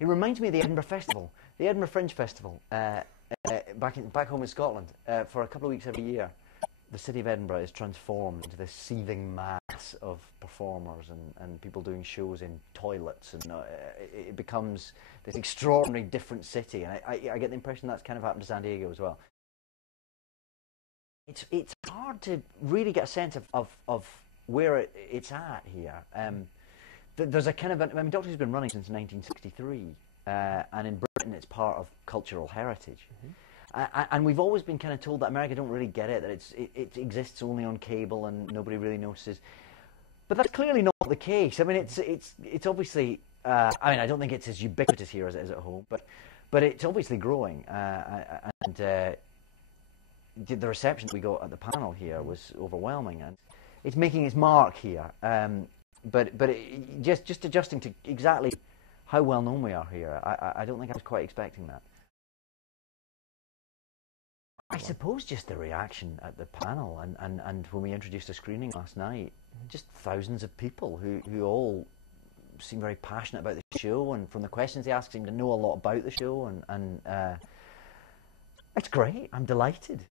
It reminds me of the Edinburgh Festival, the Edinburgh Fringe Festival, back home in Scotland. For a couple of weeks every year, the city of Edinburgh is transformed into this seething mass of performers and people doing shows in toilets, and it becomes this extraordinary different city. And I get the impression that's kind of happened to San Diego as well. It's hard to really get a sense of where it's at here. There's a kind of, I mean, Doctor Who's been running since 1963, and in Britain it's part of cultural heritage. And we've always been kind of told that America don't really get it, that it exists only on cable and nobody really notices. But that's clearly not the case. I mean, it's obviously, I mean, I don't think it's as ubiquitous here as it is at home, but it's obviously growing. And the reception that we got at the panel here was overwhelming, and it's making its mark here. But just adjusting to exactly how well known we are here, I don't think I was quite expecting that. I suppose just the reaction at the panel and when we introduced a screening last night, just thousands of people who all seem very passionate about the show, and from the questions they ask seem to know a lot about the show, and it's great. I'm delighted.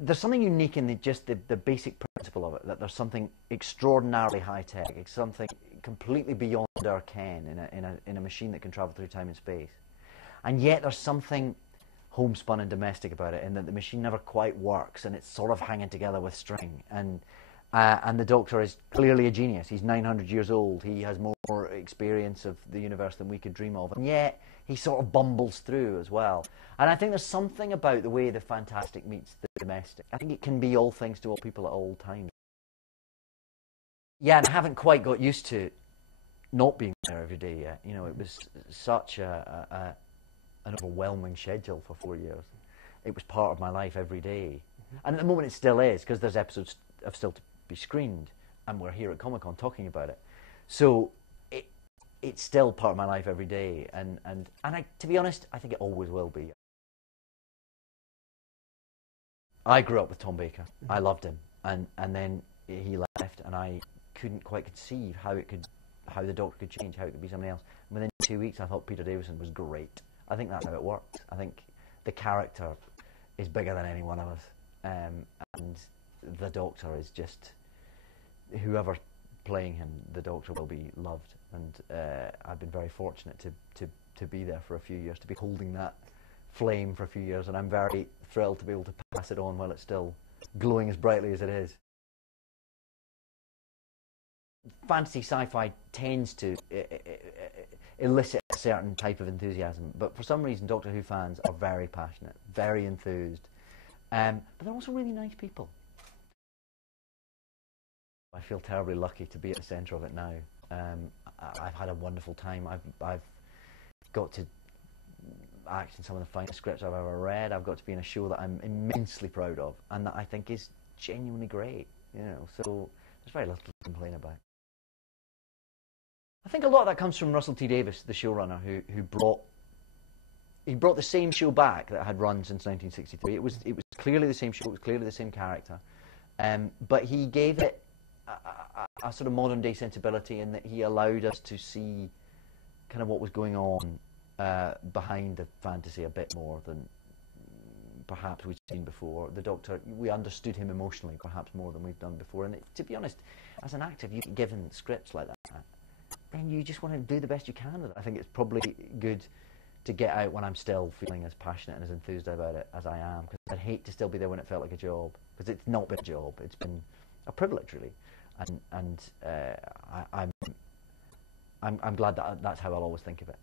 There's something unique in just the basic principle of it, that there's something extraordinarily high-tech, it's something completely beyond our ken in a machine that can travel through time and space. And yet there's something homespun and domestic about it, in that the machine never quite works and it's sort of hanging together with string. And the Doctor is clearly a genius. He's 900 years old. He has more experience of the universe than we could dream of. And yet he sort of bumbles through as well. And I think there's something about the way the fantastic meets the domestic. I think it can be all things to all people at all times. Yeah, and I haven't quite got used to not being there every day yet. You know, it was such an overwhelming schedule for 4 years. It was part of my life every day. And at the moment it still is, because there's episodes of still to be screened, and we're here at Comic-Con talking about it. So it's still part of my life every day, and to be honest, I think it always will be. I grew up with Tom Baker. I loved him, and then he left, and I couldn't quite conceive how the Doctor could change, how it could be somebody else. And within 2 weeks, I thought Peter Davison was great. I think that's how it works. I think the character is bigger than any one of us, and the Doctor is just, whoever's playing him, the Doctor will be loved. And I've been very fortunate to be there for a few years, to be holding that flame for a few years, and I'm very thrilled to be able to pass it on while it's still glowing as brightly as it is. Fantasy sci-fi tends to elicit a certain type of enthusiasm, but for some reason Doctor Who fans are very passionate, very enthused, but they're also really nice people. I feel terribly lucky to be at the centre of it now. I've had a wonderful time. I've got to act in some of the finest scripts I've ever read. I've got to be in a show that I'm immensely proud of, and that I think is genuinely great. You know, so there's very little to complain about. I think a lot of that comes from Russell T Davies, the showrunner, who brought the same show back that had run since 1963. It was clearly the same show. It was clearly the same character, but he gave it a sort of modern day sensibility, in that he allowed us to see kind of what was going on behind the fantasy a bit more than perhaps we'd seen before. The Doctor, we understood him emotionally perhaps more than we've done before. And to be honest, as an actor, if you get given scripts like that, then you just want to do the best you can with it. I think it's probably good to get out when I'm still feeling as passionate and as enthused about it as I am, because I'd hate to still be there when it felt like a job, because it's not been a job. It's been a privilege, really. And I'm glad that that's how I'll always think of it.